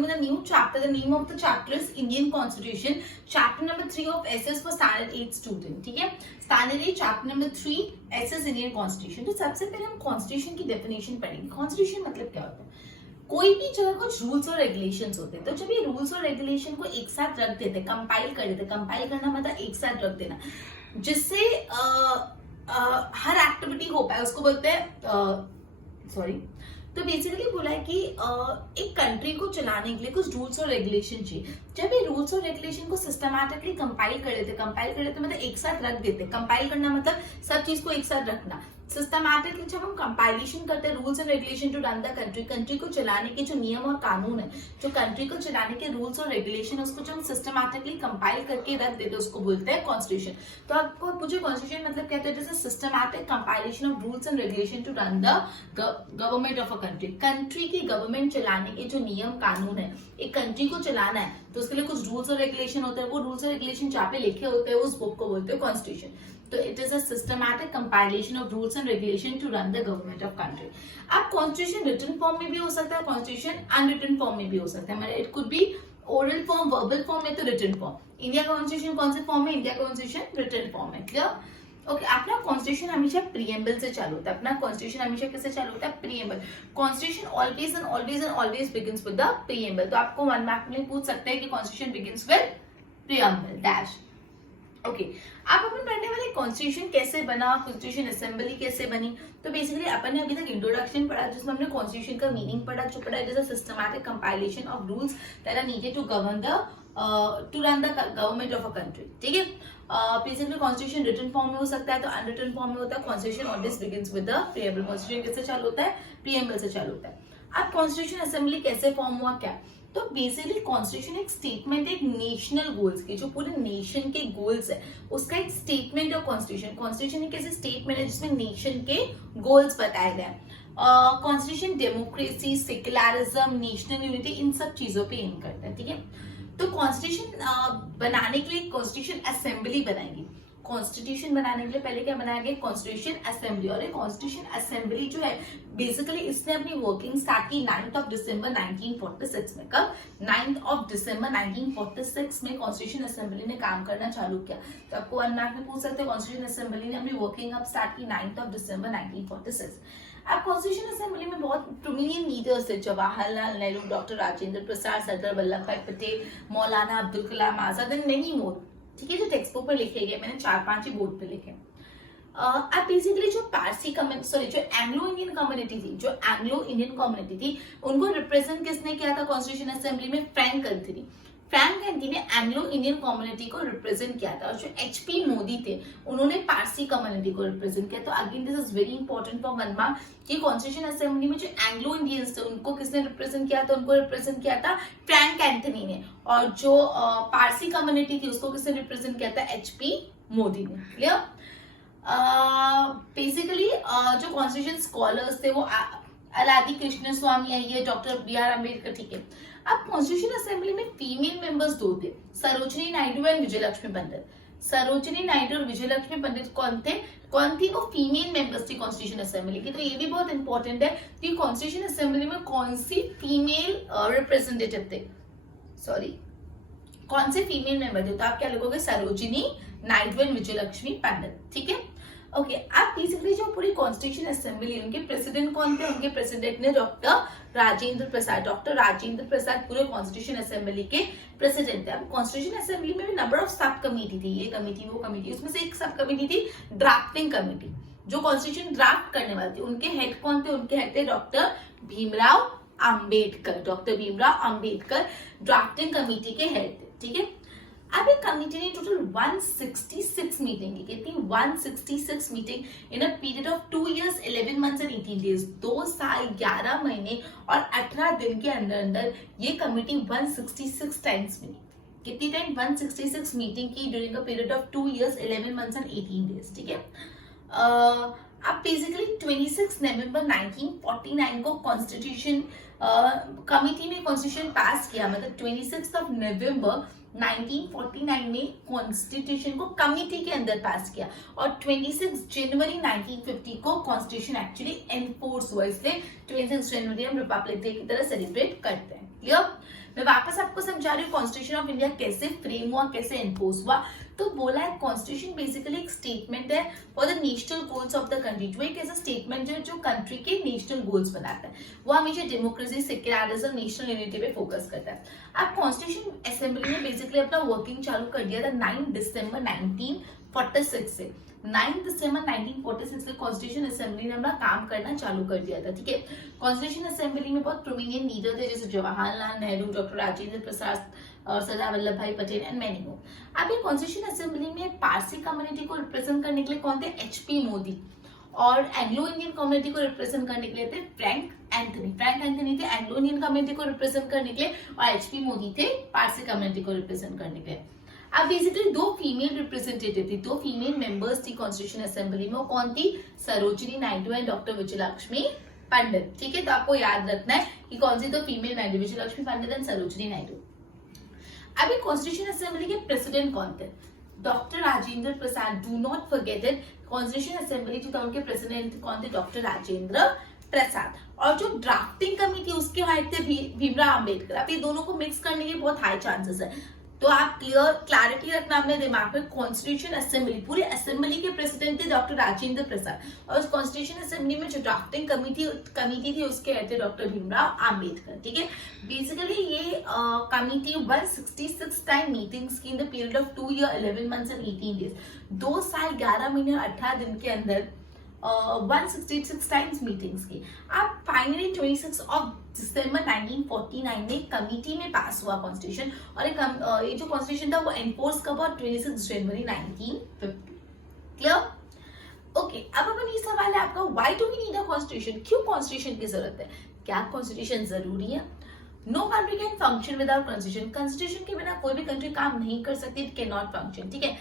starting with a new chapter. The name of the chapter is Indian Constitution. Chapter number 3 of SS for Standard 8 student. ठीक है, Standard 8 chapter number 3 SS Indian Constitution. तो सबसे पहले हम Constitution की definition पढ़ेंगे. Constitution मतलब क्या होता है? कोई भी जगह कुछ रूल्स और रेगुलेशंस होते हैं, तो जब ये रूल्स और रेगुलेशन को एक साथ रख देते, कंपाइल कर देते, कंपाइल करना मतलब एक साथ रख देना, जिससे हर एक्टिविटी हो पाए, उसको बोलते हैं सॉरी। तो बेसिकली बोला है कि एक कंट्री को चलाने के लिए कुछ रूल्स और रेगुलेशन चाहिए। जब ये रूल्स और रेगुलेशन को सिस्टमैटिकली कंपाइल कर देते, कंपाइल कर देते मतलब एक साथ रख देते, कंपाइल करना मतलब सब चीज को एक साथ रखना। सिस्टमैटिकली जब हम कंपाइलेशन करते हैं rules and regulation to run the country, country को चलाने के जो नियम और कानून है, जो कंट्री को चलाने के रूल्स और रेगुलेशन, उसको जब हम सिस्टमैटिकली कंपाइल करके रख देते उसको बोलते हैं कॉन्स्टिट्यूशन। तो आपको पूछे कॉन्स्टिट्यूशन मतलब क्या है? जैसे systematic compilation of rules and regulation to run the government of a country. Country की गवर्नमेंट चलाने के जो नियम कानून है, एक कंट्री को चलाना है तो उसके लिए कुछ रूल्स और रेगुलेशन होते हैं, वो रूल्स और रेगुलेशन जहाँ पे लिखे होते हैं उस बुक को बोलते हैं कॉन्स्टिट्यूशन। तो it is a systematic compilation of rules and regulation to run the government of country. अब कॉन्स्टिट्यूशन रिटन फॉर्म में भी हो सकता है, कॉन्स्टिट्यूशन अनरिटन फॉर्म में भी हो सकता है। It could be oral form, verbal form में, तो रिटन फॉर्म। इंडिया का कॉन्स्टिट्यूशन कौन से फॉर्म में? इंडिया का कॉन्स्टिट्यूशन रिटन फॉर्म है। क्लियर? ओके, अपना कॉन्स्टिट्यूशन हमेशा प्रीएम्बल से चालू होता है। अपना कॉन्स्टिट्यूशन हमेशा किससे चालू होता है? Preamble. Constitution always and always and always begins with the preamble. तो आपको 1 मार्क में पूछ सकते हैं कि constitution begins with preamble dash. Okay, आप अपन पढ़ने वाले कॉन्स्टिट्यूशन कैसे बना, कॉन्स्टिट्यूशन असेंबली कैसे बनी। तो बेसिकली अपन ने अभी तक इंट्रोडक्शन पढ़ा जिसमें हमने कॉन्स्टिट्यूशन का मीनिंग पढ़ा, जो पढ़ा it is a systematic compilation of rules that are needed to govern the to run the government of a country. ठीक है, बेसिकली कॉन्स्टिट्यूशन रिटन फॉर्म में हो सकता है, तो अनरिटन फॉर्म में होता है। Constitution always begins with the preamble. Constitution कैसे चालू होता है? प्रीएम्बल से चालू होता है। अब कॉन्स्टिट्यूशन असेंबली कैसे फॉर्म हुआ क्या? तो बेसिकली कॉन्स्टिट्यूशन एक स्टेटमेंट, एक नेशनल गोल्स के, जो पूरे नेशन के गोल्स है उसका एक स्टेटमेंट है कॉन्स्टिट्यूशन। कॉन्स्टिट्यूशन एक ऐसे स्टेटमेंट है जिसमें नेशन के गोल्स बताए गए हैं। Constitution democracy, secularism, national unity, इन सब चीजों पे एम करता है। ठीक है, तो कॉन्स्टिट्यूशन बनाने के लिए कॉन्स्टिट्यूशन असेंबली बनाएगी। कॉन्स्टिट्यूशन बनाने के लिए पहले क्या बनाया गया? Constitution assembly. और ये कॉन्स्टिट्यूशन असेंबली जो है बेसिकली इसने अपनी वर्किंग स्टार्ट की 9th of December 1946 में। कब? 9th of December 1946 में कॉन्स्टिट्यूशन असेंबली ने काम करना चालू किया। तो आपको 1 मार्क में पूछ सकते हैं कॉन्स्टिट्यूशन असेंबली ने अपनी वर्किंग अब स्टार्ट की 9th of December 1946। अब कॉन्स्टिट्यूशन असेंबली में बहुत प्रोमिनियंट लीडर्स थे, Jawaharlal Nehru, doctor Rajendra Prasad, Sardar Vallabh Bhai Patel, Maulana Abdul Kalam Azad and many more. ठीक है, जो टेक्स्ट बुक पर लिखे गए, मैंने 4-5 ही बोर्ड पे लिखे। अब बेसिकली जो पारसी कम्युनिटी, सॉरी जो एंग्लो इंडियन कम्युनिटी थी, जो एंग्लो इंडियन कम्युनिटी थी, उनको रिप्रेजेंट किसने किया था कॉन्स्टिट्यूशन असेंबली में? फ्रैंक कंथी। फ्रैंक कंथी ने एंग्लो इंडियन कम्युनिटी को रिप्रेजेंट किया था। और जो एचपी मोदी थे उन्होंने पारसी कम्युनिटी को रिप्रेजेंट किया। तो again this is very important for 1 mark कि कॉन्स्टिट्यूशन असेंबली में जो एंग्लो इंडियंस थे उनको किसने रिप्रेजेंट किया था? उनको रिप्रेजेंट किया था फ्रैंक एंथनी ने। और जो पारसी कम्युनिटी थी उसको किसने रिप्रेजेंट किया था? एचपी मोदी ने। क्लियर? बेसिकली जो कॉन्स्टिट्यूशन स्कॉलर्स थे वो अलादी कृष्ण स्वामी है, डॉक्टर BR अम्बेडकर। ठीक है, अब कॉन्स्टिट्यूशन असेंबली में फीमेल मेंबर्स 2 थे, सरोजिनी नायडू एंड विजयलक्ष्मी पंडित। सरोजिनी नायडू और विजयलक्ष्मी पंडित कौन थे? कौन थी? वो फीमेल मेंबर्स थी कॉन्स्टिट्यूशन असेंबली की। तो ये भी बहुत इंपॉर्टेंट है कि कॉन्स्टिट्यूशन असेंबली में कौन सी फीमेल रिप्रेजेंटेटिव थे, सॉरी कौन से फीमेल मेंबर थे? तो आप क्या लिखोगे? सरोजिनी नायडू एंड विजयलक्ष्मी पंडित। ठीक है, ओके। अब बेसिकली जो पूरी कॉन्स्टिट्यूशन असेंबली, उनके प्रेसिडेंट कौन थे? उनके प्रेसिडेंट ने डॉक्टर राजेंद्र प्रसाद। डॉक्टर राजेंद्र प्रसाद पूरे कॉन्स्टिट्यूशन असेंबली के प्रेसिडेंट थे। अब कॉन्स्टिट्यूशन असेंबली में भी नंबर ऑफ सब कमेटी थी, ये कमेटी वो कमेटी, उसमें से एक सब कमेटी थी ड्राफ्टिंग कमेटी, जो कॉन्स्टिट्यूशन ड्राफ्ट करने वाले थे। उनके हेड कौन थे? उनके हेड थे doctor Bhimrao Ambedkar. Doctor Bhimrao Ambedkar drafting committee के हेड थे। ठीक है, अब एक कमिटी ने टोटल 166 मीटिंग की। कितनी? 166 meeting in a period of 2 years 11 months and 18 days। 2 साल 11 महीने और 18 दिन के अंदर अंदर ये कमिटी 166 टाइम्स मिली। कितनी टाइम? 166 मीटिंग की during a period of 2 years 11 months and 18 days। ठीक है, अब बेसिकली 26 नवंबर 1949 को कॉन्स्टिट्यूशन कमिटी ने कॉन्स्टिट्यूशन पास किया। मतलब 26 नवंबर 1949 में कॉन्स्टिट्यूशन को कमिटी के अंदर पास किया और 26 जनवरी 1950 को कॉन्स्टिट्यूशन एक्चुअली एनफोर्स हुआ। इसलिए 26 जनवरी हम रिपब्लिक डे की तरह सेलिब्रेट करते हैं। क्लियर? मैं वापस आपको समझा रही हूँ कॉन्स्टिट्यूशन ऑफ इंडिया कैसे फ्रेम हुआ, कैसे एनफोर्स हुआ। तो बोला है कॉन्स्टिट्यूशन बेसिकली एक स्टेटमेंट है for the national goals of the country, जो एक ऐसा स्टेटमेंट जो कंट्री के नेशनल गोल्स बनाता है। वो हमेशा डेमोक्रेसी, सेक्युलरिज्म, नेशनल यूनिटी पे फोकस करता है। अब कॉन्स्टिट्यूशन असेंबली ने बेसिकली अपना वर्किंग चालू कर दिया था 9 दिसंबर 1946 से। 9 दिसंबर 1946 से कॉन्स्टिट्यूशन असेंबली ने अपना काम करना चालू कर दिया था। ठीक है, कॉन्स्टिट्यूशन असेंबली में बहुत प्रोमिनियंट लीडर थे जैसे जवाहरलाल नेहरू, डॉक्टर राजेंद्र प्रसाद और सरदार Vallabh Bhai Patel and many more. अब ये कॉन्स्टिट्यूशन असेंबली में पारसी कम्युनिटी को रिप्रेजेंट करने के लिए कौन थे? एचपी मोदी। और एंग्लो इंडियन कम्युनिटी को रिप्रेजेंट करने के लिए थे फ्रैंक एंथनी। फ्रैंक एंथनी थे एंग्लो इंडियन कम्युनिटी को रिप्रेजेंट करने के लिए और एचपी मोदी थे पारसी कम्युनिटी को रिप्रेजेंट करने के लिए। अब बेसिकली 2 फीमेल रिप्रेजेंटेटिव थी, 2 फीमेल मेंबर्स थी कॉन्स्टिट्यूशन असेंबली में। कौन थी? सरोजिनी नायडू एंड डॉक्टर विजयलक्ष्मी पंडित। ठीक है, तो आपको याद रखना है कि कौन सी 2 female Naidu, Vijayalakshmi Pandit and Sarojini Naidu. अभी कॉन्स्टिट्यूशन असेंबली के प्रेसिडेंट कौन थे? Doctor Rajendra Prasad. Do not forget it, constitution assembly जो था उनके प्रेसिडेंट कौन थे? डॉक्टर राजेंद्र प्रसाद। और जो ड्राफ्टिंग कमिटी उसके हेड थे भीमराव अंबेडकर। अब ये दोनों को मिक्स करने के बहुत हाई चांसेस है, तो आप क्लैरिटी रखना अपने दिमाग में। कॉन्स्टिट्यूशन असेंबली, पूरे असेंबली के प्रेसिडेंट थे डॉक्टर राजेंद्र प्रसाद, और उस कॉन्स्टिट्यूशन असेंबली में जो ड्राफ्टिंग कमिटी थी उसके हेड थे डॉक्टर भीमराव अंबेडकर। ठीक है, बेसिकली ये कमिटी 166 टाइम मीटिंग्स की इन the period of 2 years 11 months and 18 days। 2 साल 11 महीने और 18 दिन के अंदर 166 टाइम्स मीटिंग्स की। अब फाइनली 26 दिसंबर 1949 में कमिटी में पास हुआ कॉन्स्टिट्यूशन, और ये जो कॉन्स्टिट्यूशन था वो एनफोर्स कब हुआ? 26 जनवरी 1950। क्लियर? ओके, अब अपन ये सवाल है आपका, why do we need a constitution? क्यों कॉन्स्टिट्यूशन की जरूरत है? क्या कॉन्स्टिट्यूशन जरूरी है? No country can function without constitution. Constitution के बिना कोई भी कंट्री काम नहीं कर सकती, इट कैन नॉट फंक्शन। ठीक है,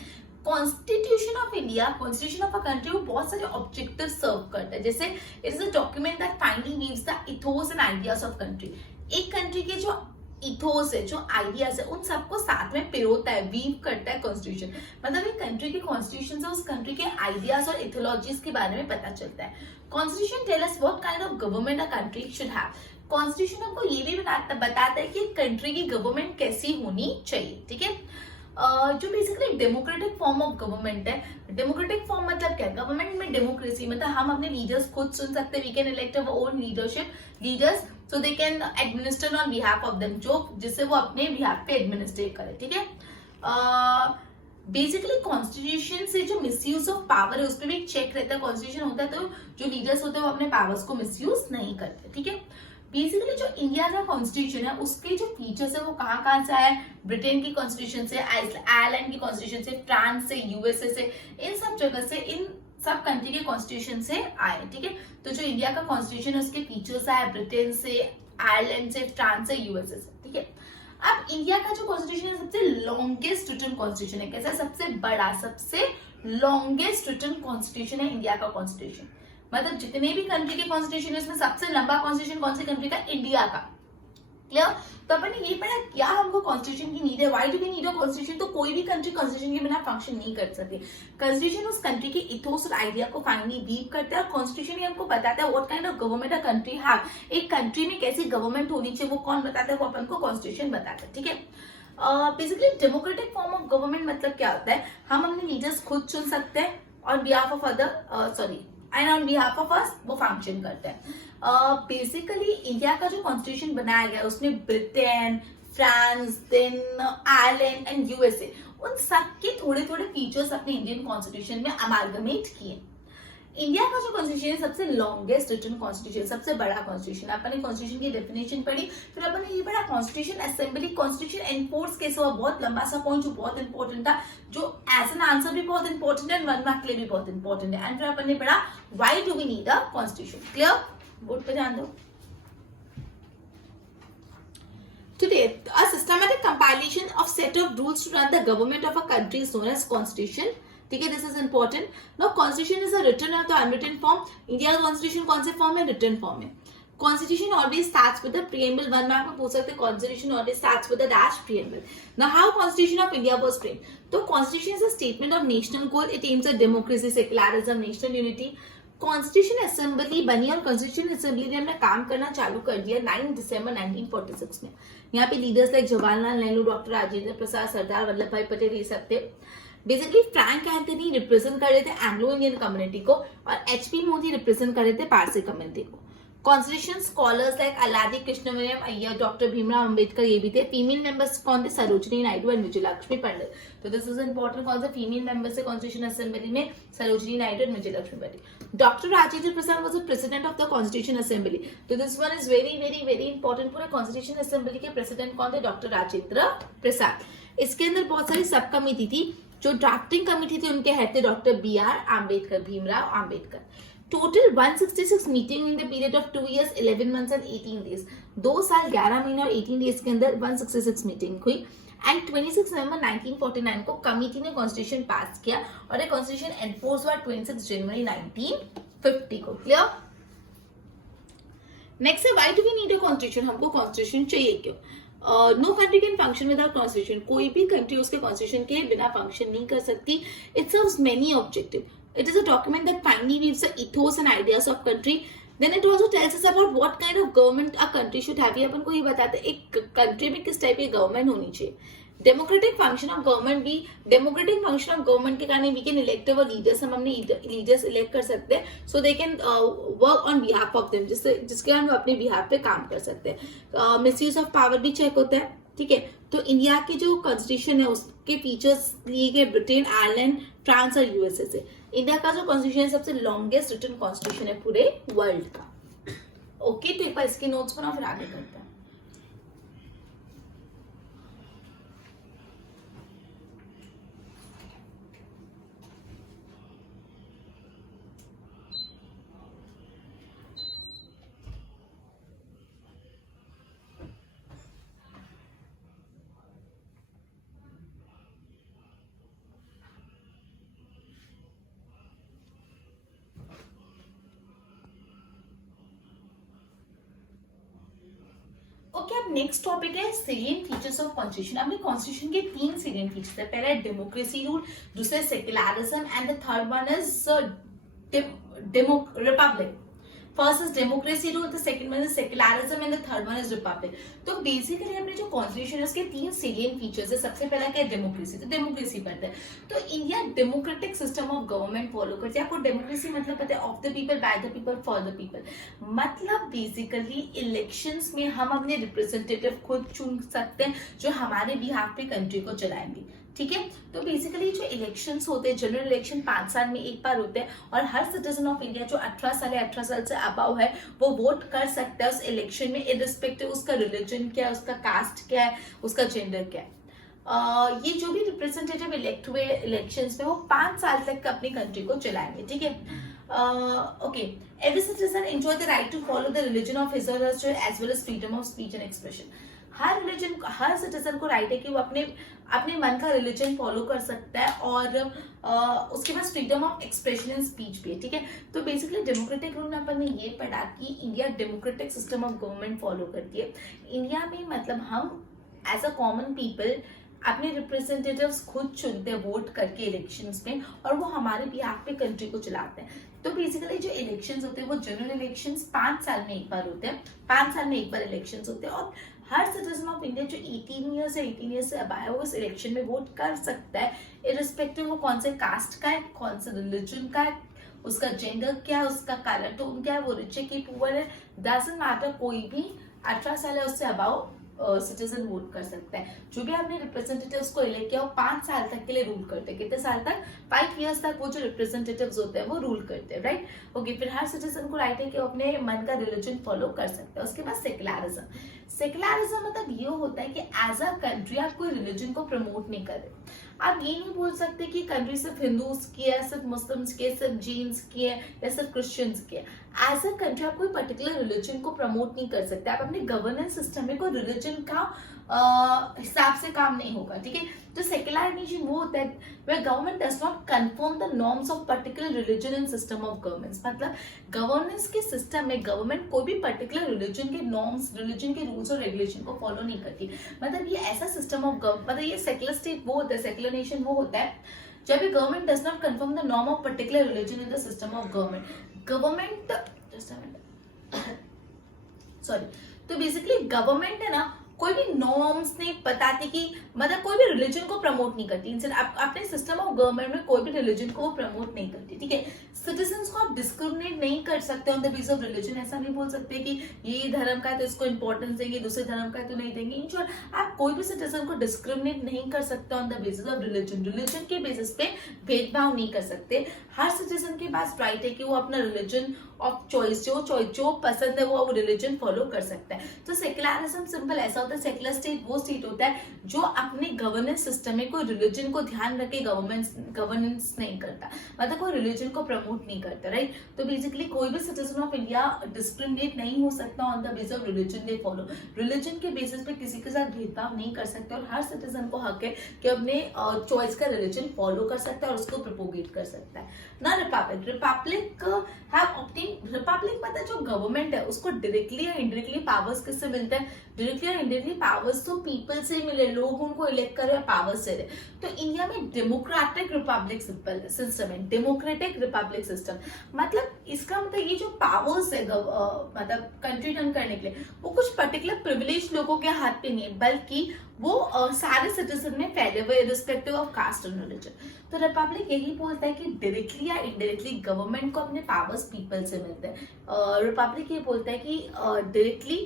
constitution of India, constitution of a country, वो बहुत सारे ऑब्जेक्टिव सर्व करता है। जैसे it is a document that finally weaves the ethos and ideas of country. एक कंट्री के जो इथोस है, जो आइडियाज है, उन सबको साथ में पिरोता है, वीव करता है कॉन्स्टिट्यूशन। मतलब एक कंट्री के कॉन्स्टिट्यूशन से उस कंट्री के आइडियाज और इथोलॉजीज के बारे में पता चलता है। Constitution tell us what kind of government a country should have. Constitution हमको ये भी बताता है कि कंट्री की गवर्नमेंट कैसी होनी चाहिए। ठीक है, जो basically democratic form of government है। डेमोक्रेटिक फॉर्म मतलब क्या? गवर्नमेंट में डेमोक्रेसी मतलब हम अपने लीडर्स खुद चुन सकते हैं। We can elect our own leaders so they can administer on behalf of them, जो जिससे वो अपने बिहाफ पे एडमिनिस्ट्रेट करे। ठीक है, बेसिकली कॉन्स्टिट्यूशन से जो मिसयूज ऑफ पावर है उस पर भी एक चेक रहता है। कॉन्स्टिट्यूशन होता है तो जो लीडर्स होते हैं वो अपने पावर्स को मिसयूज नहीं करते। ठीक है, बेसिकली जो इंडिया का कॉन्स्टिट्यूशन है उसके जो फीचर्स है वो कहाँ से आया? ब्रिटेन की कॉन्स्टिट्यूशन से, आयरलैंड की कॉन्स्टिट्यूशन से, फ्रांस से, यूएसए से, इन सब जगह से, इन सब कंट्री के कॉन्स्टिट्यूशन से आए। ठीक है, तो जो इंडिया का कॉन्स्टिट्यूशन है उसके फीचर्स आए ब्रिटेन से, आयरलैंड से, फ्रांस से, यूएसए से। ठीक है, अब इंडिया का जो कॉन्स्टिट्यूशन है सबसे लॉन्गेस्ट रिटन कॉन्स्टिट्यूशन है। कैसा? सबसे बड़ा, सबसे लॉन्गेस्ट रिटन कॉन्स्टिट्यूशन है इंडिया का कॉन्स्टिट्यूशन। मतलब जितने भी कंट्री के कॉन्स्टिट्यूशन है उसमें सबसे लंबा कॉन्स्टिट्यूशन कौन सी कंट्री का? इंडिया का। क्लियर? तो अपन ने ये पढ़ा क्या हमको कॉन्स्टिट्यूशन की नीड है, why do we need a constitution. तो कोई भी कंट्री कॉन्स्टिट्यूशन के बिना फंक्शन नहीं कर सकती। कॉन्स्टिट्यूशन उस कंट्री के इथोस और आइडिया को फाइनली वीव करता है, और कॉन्स्टिट्यूशन हमको बताता है what kind of government a country have. एक कंट्री में कैसी गवर्नमेंट होनी चाहिए वो कौन बताता है? वो अपन को कॉन्स्टिट्यूशन बताता है। ठीक है, basically democratic form of government मतलब क्या होता है? हम अपने लीडर्स खुद चुन सकते हैं on behalf of other and on behalf of us वो फंक्शन करते हैं। बेसिकली इंडिया का जो कॉन्स्टिट्यूशन बनाया गया उसमें Britain, France, then Ireland and USA, उन सब के थोड़े थोड़े फीचर्स अपने इंडियन कॉन्स्टिट्यूशन में अमालगमेट किए। इंडिया का जो कॉन्स्टिट्यूशन है सबसे लॉन्गेस्ट रिटन कॉन्स्टिट्यूशन, सबसे बड़ा कॉन्स्टिट्यूशन। अपन ने कॉन्स्टिट्यूशन की डेफिनेशन पढ़ी, फिर अपन ने ये पढ़ा कॉन्स्टिट्यूशन असेंबली, कॉन्स्टिट्यूशन एनफोर्स कैसे हुआ। बहुत लंबा सा पॉइंट जो बहुत इंपॉर्टेंट था, जो एज एन आंसर भी बहुत इंपॉर्टेंट है, 1 मार्क के लिए भी बहुत इंपॉर्टेंट है। एंड फिर अपन ने पढ़ा why do we need a constitution. Clear? Board पे ध्यान दो। Today, a systematic compilation of set of rules to run the government of a country is known as constitution. ठीक है, this is important. Now constitution is a written और the unwritten form. India का constitution कौन से form है? Written form है। Constitution always starts with the preamble. 1 mark में पूछ सकते हैं Constitution always starts with a dash preamble. Now how Constitution of India was framed? तो Constitution is a statement of national goal. It aims at democracy, secularism, national unity. Constitution assembly बनी और constitution assembly ने अपना काम करना चालू कर दिया 9 दिसंबर 1946 में। यहाँ पे leaders like Jawaharlal Nehru, doctor Rajendra Prasad, Sardar Vallabh Bhai Patel, ये सब थे। बेसिकली फ्रैंक एंथनी रिप्रेजेंट कर रहे थे एंग्लो इंडियन कम्युनिटी को और एचपी मोदी रिप्रेजेंट कर रहे थे पारसी कम्युनिटी को। Constitution scholars like Alladi Krishnaswami Iyer, doctor Bhimrao Ambedkar, ये भी थे। फीमेल मेंबर्स कौन थे? सरोजिनी नायडू एंड विजयलक्ष्मी पंडित। तो दिस इज इंपॉर्टेंट, कौन सा फीमेल मेंबर्स है कॉन्स्टिट्यूशन असेंबली में? Sarojini Naidu and Vijayalakshmi Pandit. Doctor Rajendra Prasad was the president of the constitution assembly. तो this one is very very very important. पूरे कॉन्स्टिट्यूशन असेंबली के प्रेसिडेंट कौन थे? डॉक्टर राजेंद्र प्रसाद। इसके अंदर बहुत सारी सब कमिटी थी। जो ड्राफ्टिंग कमिटी थी उनके हेड थे doctor B R Ambedkar, Bhimrao Ambedkar. Total 166 meeting in the period of 2 years 11 months and 18 days। 2 साल 11 महीने और 18 डेज के अंदर 166 मीटिंग हुई। एंड 26 नवंबर 1949 को कमिटी ने कॉन्स्टिट्यूशन पास किया और ये कॉन्स्टिट्यूशन एनफोर्स हुआ 26 जनवरी 1950 को। क्लियर? नेक्स्ट है why do we need a constitution? हमको कॉन्स्टिट्यूशन चाहिए क्यों? No country can function without constitution. कोई भी कंट्री उसके कॉन्स्टिट्यूशन के बिना फंक्शन नहीं कर सकती। It serves many objective. It is a document that finally weaves the ethos and ideas of country. Then it also tells us about what kind of government a country should have. ये अपन को ये बताते हैं एक country में किस type की government होनी चाहिए। डेमोक्रेटिक फंक्शन ऑफ गवर्नमेंट भी, डेमोक्रेटिक फंक्शन ऑफ गवर्नमेंट के कारण we can elect our leaders. हम अपने लीडर्स इलेक्ट कर सकते हैं so they can work on behalf of them, जिसके कारण वो अपने बिहाफ पे काम कर सकते हैं। मिसयूज ऑफ पावर भी चेक होता है। ठीक है, तो इंडिया के जो कॉन्स्टिट्यूशन है उसके फीचर्स लिए गए ब्रिटेन, आयरलैंड, फ्रांस और यूएसए से। इंडिया का जो कॉन्स्टिट्यूशन है सबसे लॉन्गेस्ट रिटन कॉन्स्टिट्यूशन है पूरे वर्ल्ड का। ओके, तो एक बार इसके नोट्स बनाओ फिर आगे करते हैं। ओके, अब नेक्स्ट टॉपिक है सेलिएंट फीचर्स ऑफ कॉन्स्टिट्यूशन। अपने कॉन्स्टिट्यूशन के 3 सेलिएंट फीचर्स है। पहला है डेमोक्रेसी रूल, दूसरा secularism and the third one is Republic. First is democracy rule, the second one is secularism and the third one is Republic. तो basically अपने जो constitution है उसके 3 सेलिएंट फीचर्स है। सबसे पहला क्या है? डेमोक्रेसी। तो डेमोक्रेसी पढ़ते हैं तो India democratic system of government follow करती है। आपको डेमोक्रेसी मतलब पता है? Of the people, by the people, for the people. मतलब बेसिकली इलेक्शंस में हम अपने रिप्रेजेंटेटिव खुद चुन सकते हैं जो हमारे बिहाफ पे कंट्री को चलाएंगे। ठीक है, तो बेसिकली जो इलेक्शंस होते हैं, जनरल इलेक्शन 5 साल में एक बार होते हैं और हर सिटीजन ऑफ इंडिया जो 18 साल है, 18 साल से अबव है, वो वोट कर सकता है उस इलेक्शन में, इररिस्पेक्टिव उसका रिलीजन क्या है, उसका कास्ट क्या है, उसका जेंडर क्या है। ये जो भी रिप्रेजेंटेटिव इलेक्ट हुए इलेक्शंस में वो 5 साल तक अपनी कंट्री को चलाएंगे। ठीक है, okay, every citizen enjoy the right to follow the religion of his और her choice as well as freedom of speech and expression. हर रिलीजन, हर सिटीजन को राइट है कि वो अपने मन का रिलीजन फॉलो कर सकता है और उसके पास freedom of expression and speech भी है। ठीक है, तो बेसिकली डेमोक्रेटिक रूल में अपन ने ये पढ़ा कि India democratic system of government follow करती है। इंडिया में मतलब हम एज अ कॉमन पीपल अपने रिप्रेजेंटेटिव्स खुद चुनते हैं वोट करके इलेक्शंस में और वो हमारे बिहाफ पे कंट्री को चलाते हैं। तो बेसिकली जो इलेक्शंस होते हैं वो जनरल इलेक्शंस 5 साल में एक बार होते हैं। 5 साल में एक बार इलेक्शंस होते हैं और हर सिटीजन ऑफ इंडिया जो 18 ईयर्स है, 18 ईयर्स से अब है, वो इस इलेक्शन में वोट कर सकता है इररिस्पेक्टिव वो कौन से कास्ट का है, कौन से रिलीजन का है, उसका जेंडर क्या है, उसका कलर टोन क्या है, वो रिच है कि पुअर है, डजंट मैटर। कोई भी 18 साल है उससे अबाउ सिटीजन वोट कर सकता है। जो भी आपने रिप्रेजेंटेटिव्स को इलेक्ट किया वो 5 साल तक के लिए रूल करते हैं। कितने साल तक? 5 इयर्स तक वो जो रिप्रेजेंटेटिव्स होते हैं वो रूल करते हैं, राइट। ओके, फिर हर सिटीजन को राइट है कि वो अपने मन का रिलीजन फॉलो कर सकता है। उसके बाद सेक्युलरिज्म। सेक्युलरिज्म मतलब ये होता है कि एज अ कंट्री आप कोई रिलीजन को प्रमोट नहीं कर रहे। आप ये नहीं बोल सकते कि कंट्री सिर्फ हिंदूज की है, सिर्फ मुस्लिम्स की है, सिर्फ जैन्स की है या सिर्फ क्रिश्चियंस की है। एज अ कंट्री आप कोई पर्टिकुलर रिलीजन को प्रमोट नहीं कर सकते। आप अपने गवर्नेंस सिस्टम में कोई रिलीजन का हिसाब से काम नहीं होगा। ठीक है, तो सेक्युलर नेशन वो होता है where government does not conform the norms of particular religion and system of governance। मतलब गवर्नेंस के सिस्टम में गवर्नमेंट कोई भी पर्टिकुलर रिलीजन के नॉर्म्स, रिलीजन के रूल्स और रेगुलेशन को फॉलो नहीं करती। मतलब ये ऐसा सिस्टम ऑफ गवर्नमेंट, मतलब ये सेक्युलर स्टेट वो होता है, सेक्युलर नेशन वो होता है जब government does not confirm the norm of particular religion in the system of government. Government, just a minute, sorry, तो बेसिकली गवर्नमेंट है ना कोई भी नॉर्म्स नहीं बताती कि मतलब कोई भी रिलीजन को प्रमोट नहीं करती, इनसे अपने सिस्टम ऑफ गवर्नमेंट में कोई भी रिलीजन को प्रमोट नहीं करती, ठीक है। सिटीजन्स को आप डिस्क्रिमिनेट नहीं कर सकते on the base of religion, ऐसा नहीं बोल सकते कि ये धर्म का है तो इसको इंपॉर्टेंस देंगे, दूसरे धर्म का है तो नहीं देंगे। इन शॉर्ट आप कोई भी सिटीजन को डिस्क्रिमिनेट नहीं कर सकते on the basis of religion, religion के बेसिस पे भेदभाव नहीं कर सकते। हर सिटीजन के पास राइट है कि वो अपना रिलीजन ऑफ चॉइस जो पसंद है वो रिलीजन फॉलो कर सकता है। तो सेक्युलरिज्म सिंपल ऐसा होता है, सेक्युलर स्टेट वो स्टेट होता है जो अपने गवर्नेंस सिस्टम में कोई रिलीजन को ध्यान रखे गवर्नेंस नहीं करता, मतलब कोई रिलीजन को प्रमोट नहीं करता, राइट। तो बेसिकली कोई भी सिटीजन ऑफ इंडिया डिस्क्रिमिनेट नहीं हो सकता on the basis of religion they follow, religion के बेसिस पे किसी के साथ भेदभाव नहीं कर सकते, और हर सिटीजन को हक है कि अपने चॉइस का रिलीजन फॉलो कर सकता है और उसको प्रोपोगेट कर सकता है ना। रिपब्लिक हैव ऑब्टेन, रिपब्लिक मतलब जो गवर्नमेंट है उसको डायरेक्टली या इनडायरेक्टली पावर्स किससे मिलते हैं, डायरेक्टली और इनडायरेक्टली पावर्स तो पीपल से मिले, लोग उनको इलेक्ट करे और पावर्स से दे। तो इंडिया में डेमोक्रेटिक रिपब्लिक सिस्टम है, डेमोक्रेटिक रिपब्लिक सिस्टम मतलब इसका मतलब ये जो पावर्स है मतलब कंट्री रन करने के लिए वो कुछ पर्टिकुलर प्रिविलेज लोगों के हाथ पे नहीं है, बल्कि वो सारे सिटीजन में फैले हुए रिस्पेक्टिव ऑफ कास्ट और रिलीजन। तो रिपब्लिक यही बोलता है कि डायरेक्टली या इनडायरेक्टली गवर्नमेंट को अपने पावर्स पीपल से मिलते हैं। रिपब्लिक ये बोलता है कि डायरेक्टली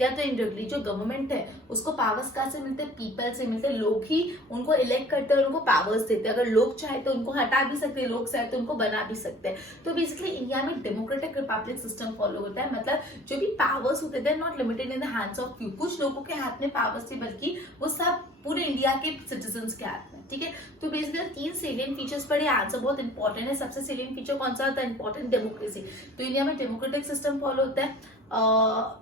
या तो इनडायरेक्टली जो गवर्नमेंट है उसको पावर्स कहाँ से मिलते हैं, पीपल से मिलते हैं, लोग ही उनको इलेक्ट करते हैं और उनको पावर्स देते हैं। अगर लोग चाहे तो उनको हटा भी सकते हैं, लोग चाहे तो उनको बना भी सकते हैं। तो बेसिकली इंडिया में डेमोक्रेटिक रिपब्लिक सिस्टम फॉलो होता है, मतलब जो भी पावर्स होते थे not limited in the hands of few, कुछ लोगों के हाथ में पावर्स थे बल्कि वो सब पूरे इंडिया के सिटीजन्स के हाथ में, ठीक है। तो बेसिकली 3 सेलियंट फीचर्स पर ये आंसर बहुत इंपॉर्टेंट है। सबसे सेलियंट फीचर कौन सा होता है, इंपॉर्टेंट, डेमोक्रेसी। तो इंडिया में डेमोक्रेटिक सिस्टम फॉलो होता है।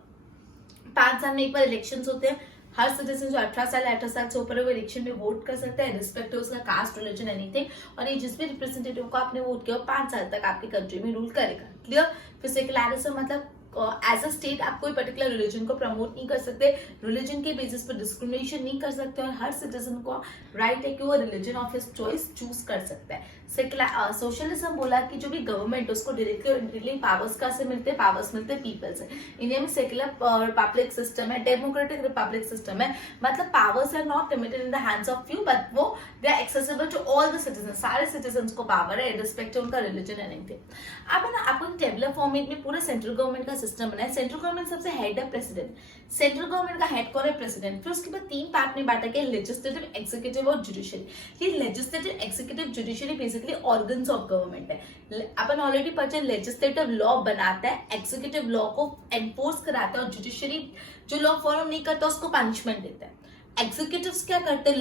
5 साल में एक बार इलेक्शन होते हैं, हर सिटीजन जो 18 साल से ऊपर है वो इलेक्शन में वोट कर सकता है रिस्पेक्टिव उसका कास्ट, रिलीजन, एनीथिंग, और ये जिस भी रिप्रेजेंटेटिव को आपने वोट किया 5 साल तक आपकी कंट्री में रूल करेगा, क्लियर। फिर सेक्युलरिज्म मतलब एज अ स्टेट आप कोई पर्टिकुलर रिलीजन को प्रमोट नहीं कर सकते, रिलीजन के बेसिस पर डिस्क्रिमिनेशन नहीं कर सकते, और हर सिटीजन को राइट है कि वो religion of his choice choose कर सकता है। सोशलिज्म बोला कि जो भी गवर्नमेंट उसको डायरेक्टली और इनडायरेक्टली पावर्स कहाँ से मिलते हैं, पावर्स मिलते हैं पीपल से। इंडिया में सेक्युलर रिपब्लिक सिस्टम है, डेमोक्रेटिक रिपब्लिक सिस्टम है, मतलब powers are not limited in the hands of few but वो they are accessible to all the citizen, सारे सिटीजन को पावर है रिस्पेक्टिव उनका रिलीजन एंड एनीथिंग। अब ना आपको टेबुलर फॉर्मेट में पूरा सेंट्रल गवर्नमेंट का सिस्टम बना है। सेंट्रल गवर्नमेंट सबसे हेड है प्रेसिडेंट, सेंट्रल गवर्नमेंट का हेड कौन है, प्रेसिडेंट। फिर उसके बाद 3 पार्ट में बांटा गया, लेजिस्लेटिव, एग्जीक्यूटिव और जुडिशियरी। ये legislative, executive, judiciary basically organs of government है। अपन ऑलरेडी पढ़े, लेजिस्लेटिव लॉ बनाता है, एग्जीक्यूटिव लॉ को एनफोर्स कराता है, और जुडिशियरी जो लॉ फॉलो नहीं करता उसको पनिशमेंट देता है। एग्जीक्यूटिव्स क्या करते हैं,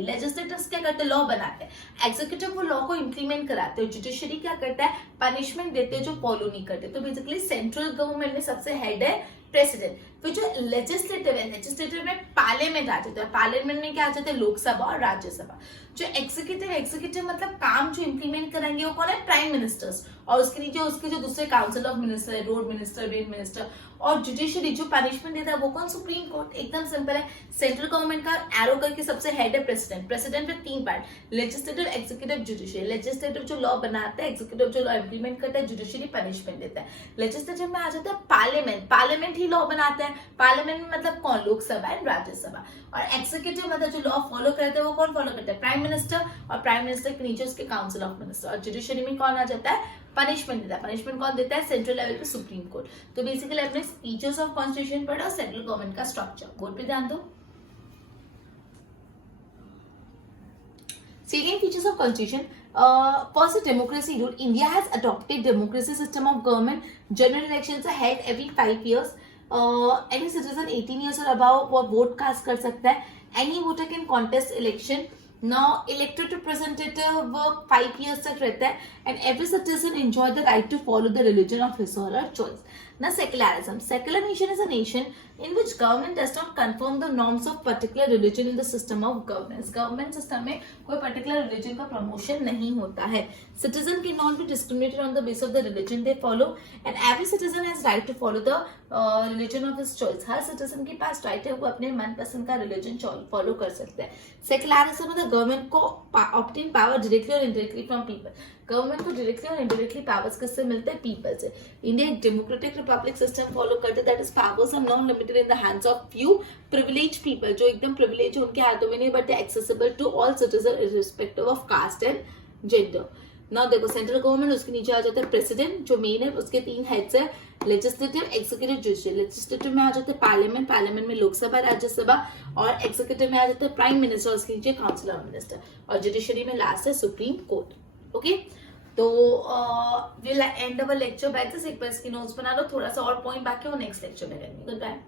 लेजिस्लेटर्स क्या करते हैं, लॉ बनाते हैं। एग्जीक्यूटिव वो लॉ को इंप्लीमेंट कराते हैं, जुडिशरी क्या करता है, पनिशमेंट देते हैं जो फॉलो नहीं करते। तो बेसिकली सेंट्रल गवर्नमेंट में सबसे हेड है प्रेसिडेंट। फिर जो लेजिस्लेटिव है, लेजिस्लेटिव में पार्लियामेंट आ जाता है, पार्लियामेंट में क्या आ जाता है, लोकसभा और राज्यसभा। जो एग्जीक्यूटिव मतलब काम जो इंप्लीमेंट करेंगे वो कौन है, प्राइम मिनिस्टर्स, और उसके नीचे उसके जो दूसरे काउंसिल ऑफ मिनिस्टर है, रोड मिनिस्टर, रेल मिनिस्टर। और जुडिशरी जो पनिशमेंट देता है वो कौन, सुप्रीम कोर्ट। एकदम सिंपल है। सेंट्रल गवर्नमेंट का एरो करके सबसे हेड है प्रेसिडेंट। प्रेसिडेंट में 3 part, legislative, executive, judiciary. Legislative जो लॉ बनाता है, एग्जीक्यूटिव जो लॉ इंप्लीमेंट करता है, जुडिशरी पनिशमेंट देता है। लेजिस्लेटिव में आ जाता है पार्लियामेंट, पार्लियामेंट ही लॉ बनाता है। पार्लियामेंट में मतलब कौन, लोकसभा एंड राज्यसभा। और एग्जीक्यूटिव मतलब जो लॉ फॉलो करते हैं वो कौन फॉलो करता है, प्राइम मिनिस्टर, और प्राइम मिनिस्टर के नीचे उसके काउंसिल ऑफ मिनिस्टर। और जुडिशरी में कौन आ जाता है, पनिशमेंट देता है। पनिशमेंट कौन देता है, सेंट्रल लेवल पे सुप्रीम कोर्ट। तो बेसिकली अपने फीचर्स ऑफ कॉन्स्टिट्यूशन पढ़ा, सेंट्रल गवर्नमेंट का स्ट्रक्चर, बोर्ड पे ध्यान दो। Salient features of constitution. First, democracy rule. India has adopted democracy system of government. General elections are held every 5 years. Any citizen 18 years or above वो vote cast कर सकता है. Any voter can contest election. Now, elected representative work 5 years तक रहता है, and every citizen enjoy the right to follow the religion of his or her choice. Now, secularism. Secular nation is a nation in which government does not confirm the norms of particular religion in the system of governance. Government system में कोई particular religion का promotion नहीं होता है. Citizen cannot be discriminated on the basis of the religion they follow, and every citizen has right to follow the religion of his choice. Her citizen के पास right है वो अपने मनपसंद का religion follow कर सकता है. Secularism मतलब government को obtain power directly or indirectly from people. Government को डायरेक्टली और इनडायरेक्टली पावर्स किससे मिलते हैं? पीपल से। इंडिया एक डेमोक्रेटिक रिपब्लिक सिस्टम फॉलो करते हैं, that is powers are not limited in the hands of few privilege people, जो एकदम प्रिविलेज है उनके हाथों में नहीं, but accessible to all citizen irrespective of caste and gender. ना देखो सेंट्रल गवर्नमेंट, उसके नीचे आ जाता है प्रेसिडेंट जो मेन है, उसके 3 हेड्स है, लेजिस्लेटिव, एक्जीक्यूटिव, जुडिशियल। लेजिस्लेटिव में आ जाता है पार्लियामेंट, पार्लियामेंट में लोकसभा, राज्यसभा, और एक्जीक्यूटिव में आ जाता है प्राइम मिनिस्टर, उसके नीचे काउंसिल ऑफ मिनिस्टर, और जुडिशरी में लास्ट है सुप्रीम कोर्ट। ओके, तो will end our lecture by this. एक बार इसकी नोट्स बना लो, थोड़ा सा और पॉइंट बाकी हो नेक्स्ट लेक्चर में करेंगे। Good bye.